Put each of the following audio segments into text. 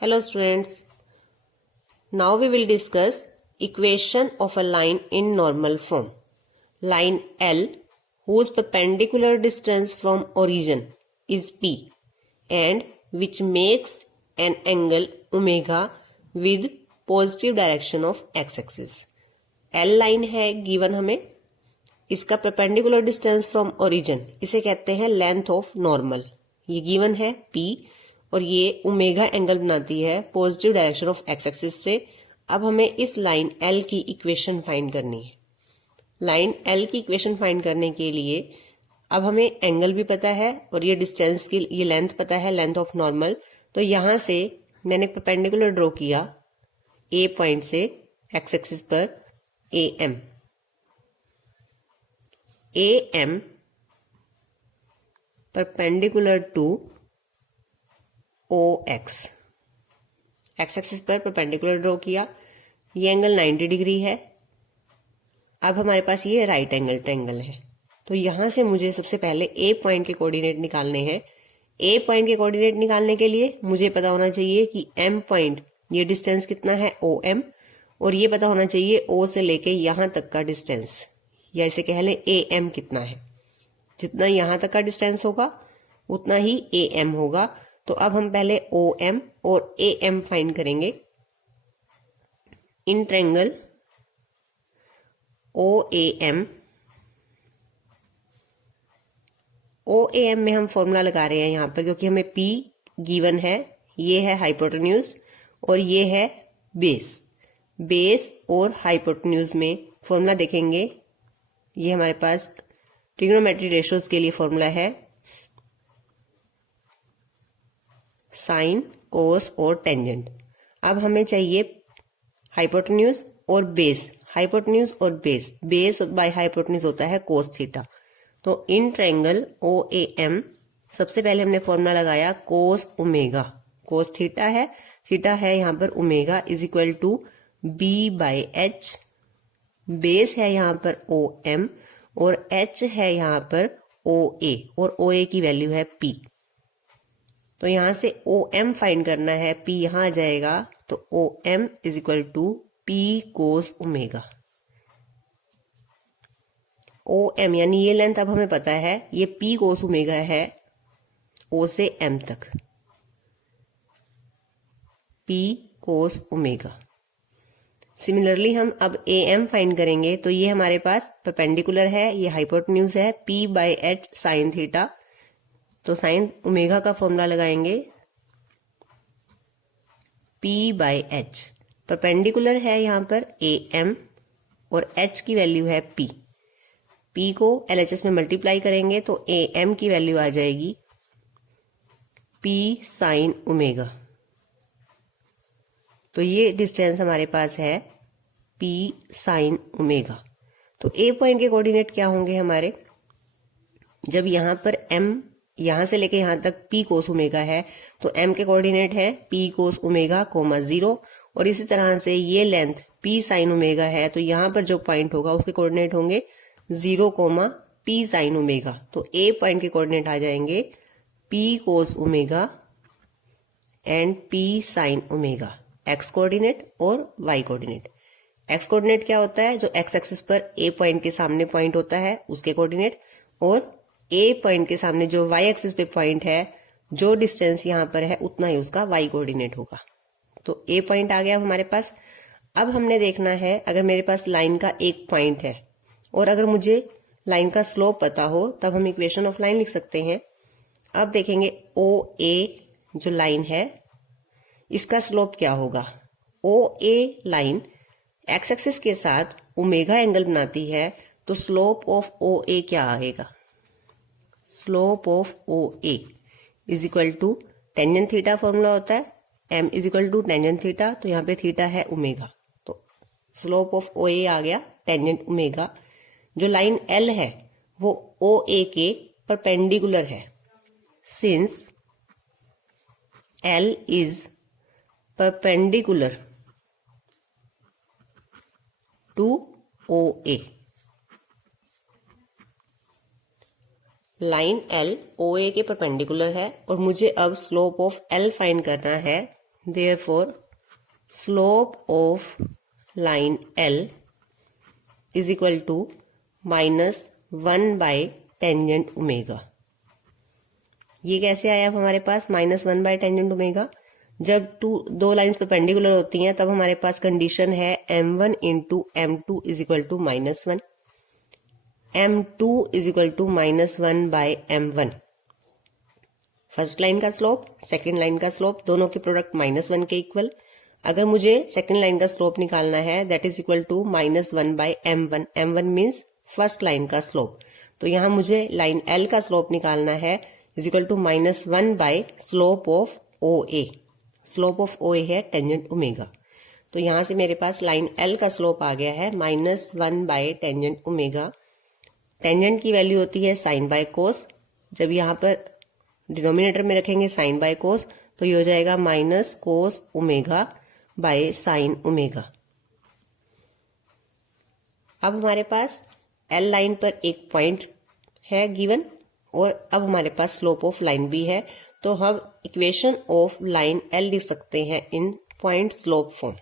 Hello students, now we will discuss equation of a line in normal form. Line L whose perpendicular distance from origin is P and which makes an angle omega with positive direction of x-axis. L line है given हमें, इसका perpendicular distance from origin इसे कहते हैं length of normal. ये given है P और ये ओमेगा एंगल बनाती है positive direction of x axis से। अब हमें इस लाइन एल की इक्वेशन फाइंड करनी है। लाइन एल की इक्वेशन फाइंड करने के लिए अब हमें एंगल भी पता है और ये डिस्टेंस की ये लेंथ पता है, लेंथ ऑफ नॉर्मल। तो यहां से मैंने परपेंडिकुलर ड्रॉ किया ए पॉइंट से एक्स एक्सिस पर A M perpendicular to O X axis पर परपेंडिकुलर ड्रॉ किया। ये एंगल 90 डिग्री है। अब हमारे पास ये राइट एंगल ट्रायंगल है। तो यहां से मुझे सबसे पहले ए पॉइंट के कोऑर्डिनेट निकालने हैं। ए पॉइंट के कोऑर्डिनेट निकालने के लिए मुझे पता होना चाहिए कि एम पॉइंट ये डिस्टेंस कितना है ओ एम, और ये पता होना चाहिए ओ से लेके यहां तक का डिस्टेंस, या इसे कह लें ए एम कितना है। जितना यहां तक का डिस्टेंस होगा उतना ही ए एम होगा। तो अब हम पहले ओ एम और ए एम फाइंड करेंगे। In triangle O A M में हम फॉर्मूला लगा रहे हैं यहां पर, क्योंकि हमें पी गिवन है, ये है हाइपोटेन्यूज और ये है बेस और हाइपोटेन्यूज में फॉर्मूला देखेंगे। ये हमारे पास ट्रिग्नोमेट्री रेशियोज के लिए फॉर्मूला है, साइन, कोस और टेंजेंट। अब हमें चाहिए हाइपोटेन्यूज और बेस, हाइपोटेन्यूज और बेस बाय हाइपोटेन्यूज होता है कोस थीटा। तो in triangle O A M सबसे पहले हमने फॉर्मूला लगाया कोस ओमेगा, कोस थीटा है यहाँ पर omega is equal to B by H. Base है यहाँ पर ओ एम और एच है यहाँ पर ओ ए, और ओ ए की वैल्यू है पी। तो यहां से ओ एम फाइंड करना है, पी यहां आ जाएगा। तो O M is equal to P cos omega. O M यानी ये लेंथ अब हमें पता है, ये पी कोस ओमेगा है ओ से एम तक, पी कोस ओमेगा। सिमिलरली हम अब ए एम फाइंड करेंगे। तो ये हमारे पास परपेंडिकुलर है, ये हाइपोटेन्यूज है, P by h sine theta. तो साइन ओमेगा का फॉर्मूला लगाएंगे P बाय एच। परपेंडिकुलर है यहां पर ए एम और H की वैल्यू है P। P को LHS में मल्टीप्लाई करेंगे तो ए एम की वैल्यू आ जाएगी P साइन ओमेगा। तो ये डिस्टेंस हमारे पास है P साइन ओमेगा। तो ए पॉइंट के कोऑर्डिनेट क्या होंगे हमारे, जब यहां पर M यहां से लेके यहां तक P कोस ओमेगा है तो M के कोऑर्डिनेट है P कोस ओमेगा कोमा 0, और इसी तरह से ये लेंथ P साइन ओमेगा है तो यहां पर जो पॉइंट होगा उसके कोऑर्डिनेट होंगे 0 कोमा P साइन ओमेगा। तो A पॉइंट के कोऑर्डिनेट आ जाएंगे P cos omega and P sine omega, X coordinate और Y कोऑर्डिनेट। X कोऑर्डिनेट क्या होता है, जो X एक्सिस पर A पॉइंट के सामने पॉइंट होता है उसके कोऑर्डिनेट, और A पॉइंट के सामने जो Y एक्सिस पे पॉइंट है, जो डिस्टेंस यहां पर है उतना ही उसका Y कोऑर्डिनेट होगा। तो A पॉइंट आ गया हमारे पास। अब हमने देखना है, अगर मेरे पास लाइन का एक पॉइंट है और अगर मुझे लाइन का स्लोप पता हो तब हम इक्वेशन ऑफ लाइन लिख सकते हैं। अब देखेंगे ओ ए जो लाइन है इसका स्लोप क्या होगा। ओ ए लाइन एक्स एक्सिस के साथ ओमेगा एंगल बनाती है, तो स्लोप ऑफ ओ ए क्या आएगा, slope of O A is equal to tangent theta formula होता है, M is equal to tangent theta. तो यहाँ पे थीटा है ओमेगा, तो स्लोप ऑफ ओ ए आ गया टेंजेंट ओमेगा। जो लाइन एल है वो ओ ए के परपेंडिकुलर है, since L is perpendicular to O A. Line L O A के परपेंडिकुलर है और मुझे अब स्लोप ऑफ एल फाइंड करना है, therefore slope of line L is equal to -1 by tangent omega. ये कैसे आया अब हमारे पास -1 by टेंजेंट ओमेगा? जब दो लाइंस परपेंडिकुलर होती हैं तब हमारे पास कंडीशन है m1 into m2 is equal to -1, m2 is equal to -1 by m1। First line का स्लोप, सेकेंड लाइन का स्लोप, दोनों के प्रोडक्ट -1 के इक्वल। अगर मुझे सेकेंड लाइन का स्लोप निकालना है that is equal to -1 by m1। m1 means first line का स्लोप। तो यहां मुझे लाइन L का स्लोप निकालना है is equal to -1 by slope of OA। Slope of OA है टेंजेंट ओमेगा। तो यहां से मेरे पास लाइन L का स्लोप आ गया है -1 बाय टेंजेंट ओमेगा। टेंजेंट की वैल्यू होती है साइन बाय कोस। जब यहां पर डिनोमिनेटर में रखेंगे साइन बाय कोस तो ये हो जाएगा minus cos omega by sine omega. अब हमारे पास L लाइन पर एक पॉइंट है गिवन और अब हमारे पास स्लोप ऑफ लाइन भी है। तो हम इक्वेशन ऑफ लाइन L लिख सकते हैं in point slope form.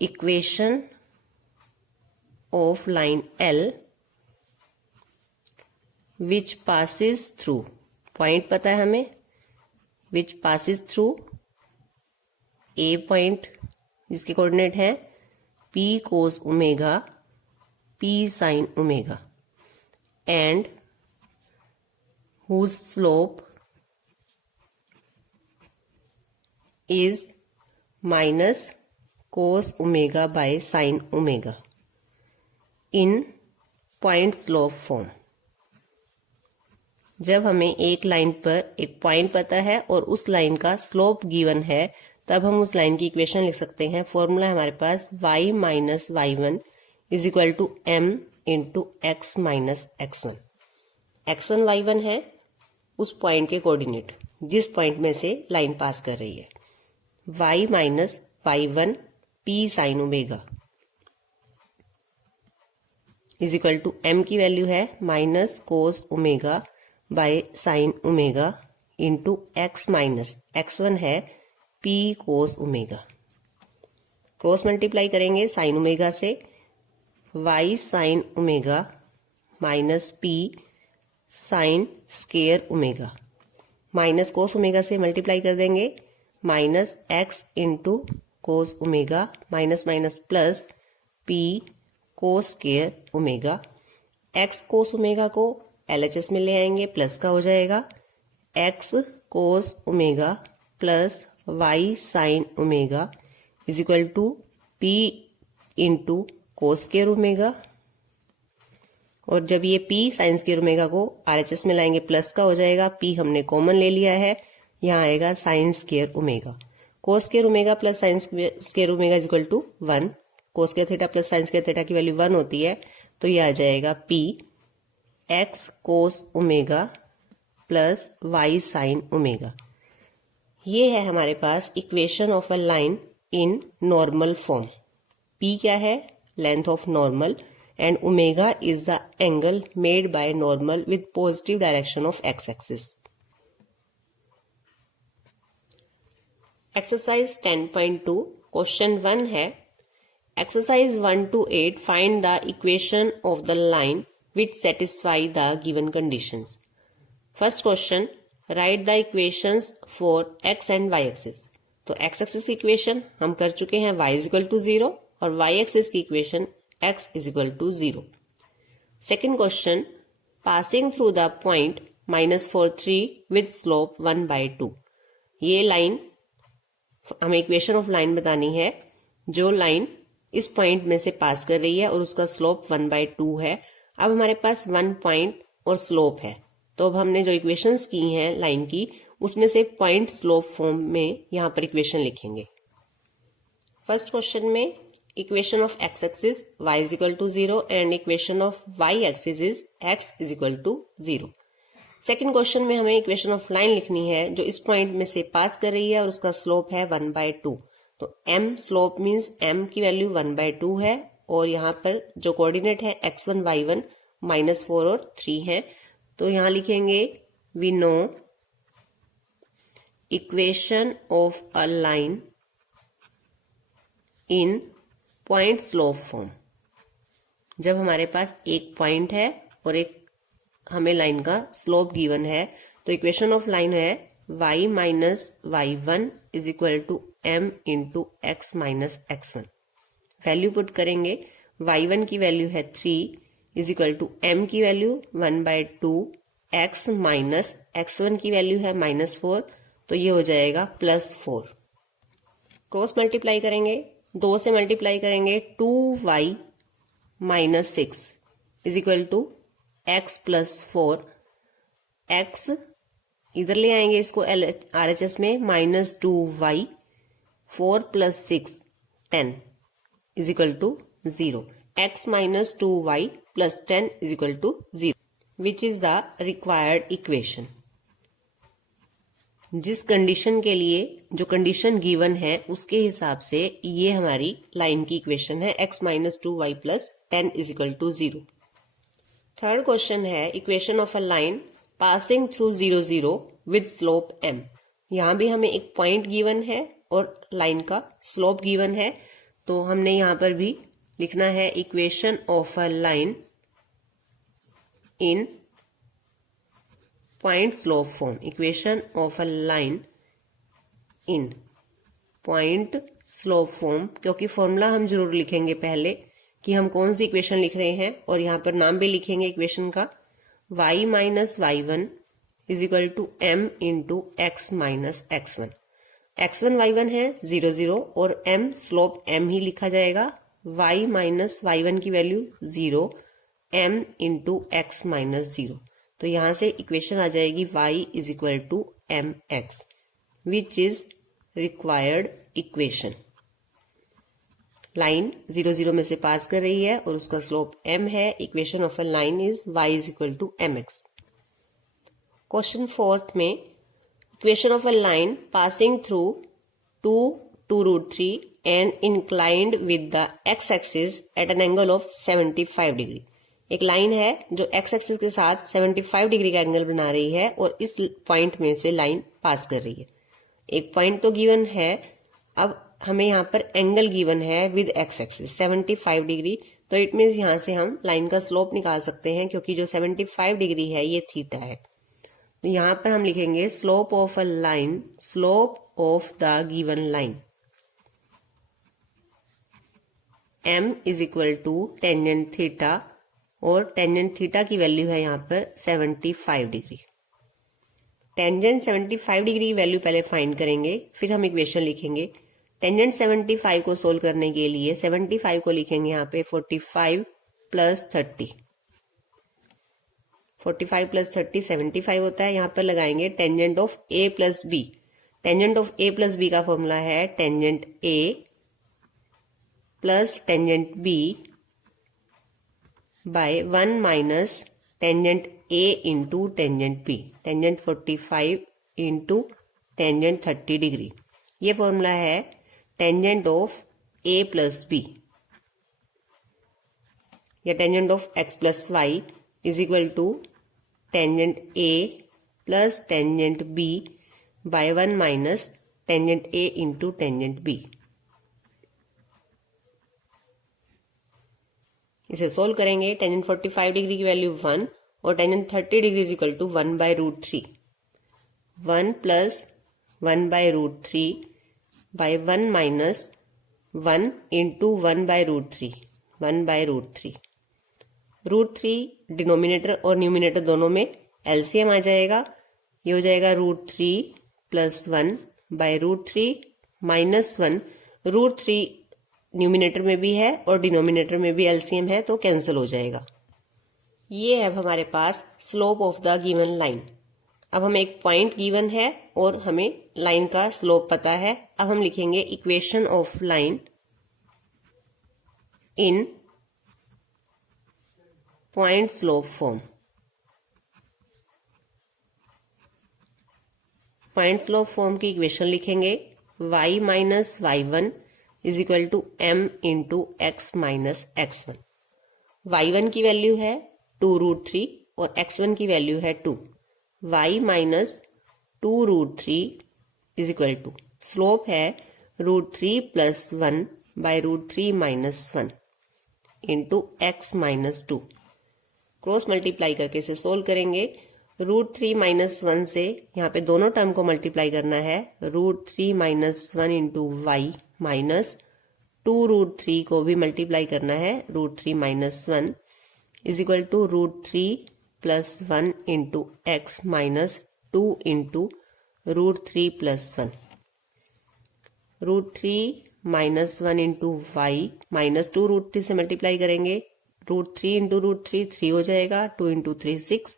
Equation of line L which passes through, point पता है हमें, which passes through A point जिसके कोऑर्डिनेट है P cos omega P sine omega and whose slope is minus cos omega by sin omega in point slope form। जब हमें एक line पर एक पॉइंट पता है और उस लाइन का स्लोप गिवन है तब हम उस लाइन की इक्वेशन लिख सकते हैं। फॉर्मूला है हमारे पास y minus y1 is equal to m into x minus x1। x1 y1 है उस पॉइंट के कोऑर्डिनेट जिस पॉइंट में से लाइन पास कर रही है। y minus y1 p sine omega is equal to m की वैल्यू है minus cos omega by sine omega into x minus x1 है p cos omega. Cross multiply करेंगे साइन ओमेगा से, y sine omega minus p sine square omega, minus cos omega से multiply कर देंगे, minus x into cos omega minus minus plus p cos square omega. x cos omega को LHS में ले आएंगे, plus का हो जाएगा x cos omega plus y sine omega is equal to p into cos square omega. और जब ये p साइन स्केयर ओमेगा को RHS में लाएंगे प्लस का हो जाएगा, p हमने कॉमन ले लिया है, यहाँ आएगा sine square omega. Cos square omega plus sine square omega is equal to 1। Cos square theta plus sine square theta की वैल्यू 1 होती है, तो ये आ जाएगा p x cos omega plus y sine omega. ये है हमारे पास equation of a line in normal form. p क्या है? Length of normal and omega is the angle made by normal with positive direction of x axis. Exercise 10.2 question 1 है, exercise 1 to 8 find the equation of the line which satisfy the given conditions। First question, right the equations for x and y axis. तो x axis की equation हम कर चुके हैं, y is equal to 0 और y axis की equation x is equal to 0। Second question, passing through the point -4 with slope 1/2। ये line हमें इक्वेशन ऑफ लाइन बतानी है जो लाइन इस पॉइंट में से पास कर रही है और उसका स्लोप 1/2 है। अब हमारे पास 1 पॉइंट और स्लोप है, तो अब हमने जो इक्वेशंस की हैं लाइन की उसमें से पॉइंट स्लोप फॉर्म में यहां पर इक्वेशन लिखेंगे। फर्स्ट क्वेश्चन में equation of x axis y is equal to 0 and equation of y axis is x is equal to 0। Second question में हमें इक्वेशन ऑफ लाइन लिखनी है जो इस पॉइंट में से पास कर रही है और उसका स्लोप है 1/2। तो m स्लोप मीन्स m की वैल्यू 1/2 है और यहाँ पर जो कोऑर्डिनेट है x1 y1 -4 और 3 है, तो यहां लिखेंगे we know equation of a line in point slope form. जब हमारे पास एक पॉइंट है और एक हमें लाइन का स्लोप गिवन है, तो इक्वेशन ऑफ लाइन है y minus y1 is equal to m into x minus x1। Value put करेंगे, y1 की वैल्यू है 3 इज इक्वल टू m की वैल्यू 1/2 x माइनस x1 की वैल्यू है -4, तो ये हो जाएगा +4। क्रॉस मल्टीप्लाई करेंगे, 2 से मल्टीप्लाई करेंगे, 2y minus 6 is equal to x plus 4। x इधर ले आएंगे इसको RHS में, -2y 4 plus 6 10 is equal to 0। x minus 2y plus 10 is equal to 0, which is the required equation. जिस कंडीशन के लिए जो कंडीशन गिवन है उसके हिसाब से ये हमारी लाइन की इक्वेशन है, x minus 2y plus 10 is equal to 0। Third question है equation of a line passing through 0 0 with slope m। यहां भी हमें एक पॉइंट गिवन है और लाइन का स्लोप गिवन है, तो हमने यहां पर भी लिखना है equation of a line in point slope form. Equation of a line in point slope form, क्योंकि फॉर्मूला हम जरूर लिखेंगे पहले कि हम कौन सी इक्वेशन लिख रहे हैं, और यहां पर नाम भी लिखेंगे इक्वेशन का, y minus y1 is equal to m into x minus x1। x1 y1 है 0 0 और m स्लोप m ही लिखा जाएगा। y माइनस y1 की value 0 m into x minus 0, तो यहां से इक्वेशन आ जाएगी y is equal to m x, which is required equation. Line 0 0 में से पास कर रही है और उसका स्लोप m है। Equation of a line is y is equal to m x. Question fourth में equation of a line passing through 2√3 and inclined with the x axis at an angle of 75 degree. एक लाइन है जो x axis के साथ 75 degree का angle बना रही है और इस पॉइंट में से लाइन पास कर रही है। एक पॉइंट तो गिवन है, अब हमें यहाँ पर एंगल गिवन है विद x एक्सिस 75 डिग्री, तो इट मीन्स यहाँ से हम लाइन का स्लोप निकाल सकते हैं, क्योंकि जो 75 डिग्री है ये थीटा है। तो यहाँ पर हम लिखेंगे slope of a line, slope of the given line m is equal to tangent theta, और टेंजेंट थीटा की वैल्यू है यहाँ पर 75 डिग्री। टेंजेंट 75 डिग्री की वैल्यू पहले फाइंड करेंगे, फिर हम इक्वेशन लिखेंगे। टेंजेंट 75 को सोल्व करने के लिए 75 को लिखेंगे यहाँ पे 45 प्लस 30। 45 प्लस 30 75 होता है। यहाँ पर लगाएंगे tangent of a plus b. Tangent of a plus b का फॉर्मूला है tangent a plus tangent b by 1 minus tangent a into tangent b। Tangent 45 into tangent 30 degree. ये फॉर्मूला है tangent of a plus b, या tangent of x plus y is equal to tangent a plus tangent b by 1 minus tangent a into tangent b। इसे solve करेंगे। Tangent 45 degree की value 1 और tangent 30 degree is equal to 1/√3। 1 plus 1/√3 by 1 minus 1 into 1/√3। 1/√3 √3 denominator और numerator दोनों में LCM आ जाएगा। ये हो जाएगा √3 प्लस 1/√3 माइनस 1। √3 न्यूमिनेटर में भी है और डिनोमिनेटर में भी एलसीएम है, तो कैंसिल हो जाएगा। ये है हमारे पास slope of the given line. अब हमें एक पॉइंट गिवन है और हमें लाइन का स्लोप पता है। अब हम लिखेंगे equation of line in point slope form. Point slope form की इक्वेशन लिखेंगे y minus y1 is equal to m into x minus x1। y1 की वैल्यू है 2√3 और x1 की वैल्यू है 2। y minus 2√3 is equal to slope है √3 plus 1 by √3 minus 1 into x minus 2। Cross multiply करके इसे सोल्व करेंगे। √3 माइनस 1 से यहाँ पे दोनों टर्म को मल्टीप्लाई करना है। √3 माइनस 1 इंटू वाई माइनस 2√3 को भी मल्टीप्लाई करना है। √3 minus 1 is equal to √3 plus 1 into x minus 2 into √3 plus 1। √3 minus 1 into y minus 2 √3 से मल्टीप्लाई करेंगे। √3 इंटू √3 3 हो जाएगा। 2 into 3 6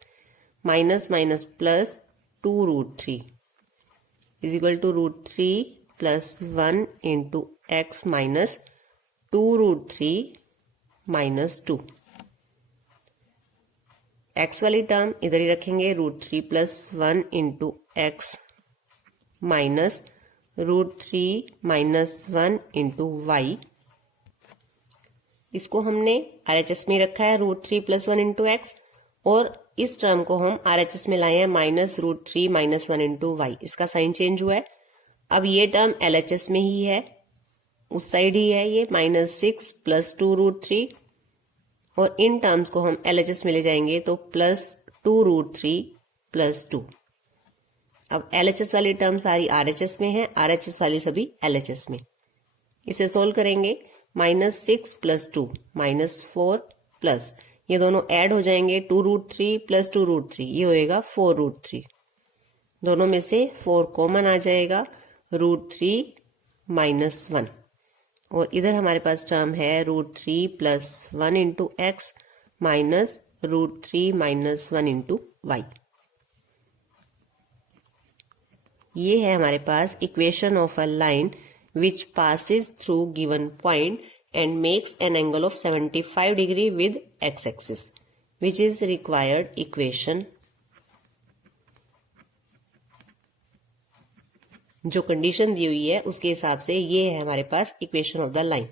minus minus plus 2 √3 is equal to √3 plus 1 into x minus 2 √3 minus 2। X वाली term इधर ही रखेंगे। √3 plus 1 into x minus √3 minus 1 into y. इसको हमने RHS में रखा है √3 प्लस 1 इंटू एक्स, और इस टर्म को हम RHS में लाए हैं माइनस √3 माइनस 1 इंटू वाई। इसका साइन चेंज हुआ है। अब ये टर्म LHS में ही है, उस साइड ही है ये -6 प्लस 2 √3, और इन टर्म्स को हम LHS में ले जाएंगे तो प्लस 2 √3 प्लस 2। अब LHS वाली टर्म सारी RHS में है, RHS वाली सभी LHS में। इसे सोल्व करेंगे। -6 प्लस 2 -4 प्लस ये दोनों ऐड हो जाएंगे। 2 √3 प्लस 2 √3 ये होएगा 4 √3। दोनों में से 4 कॉमन आ जाएगा। √3 माइनस 1, और इधर हमारे पास टर्म है √3 plus 1 into x minus √3 minus 1 into y. ये है हमारे पास equation of a line which passes through given point and makes an angle of 75 degree with x-axis, which is required equation। जो कंडीशन दी हुई है उसके हिसाब से ये है हमारे पास इक्वेशन ऑफ द लाइन।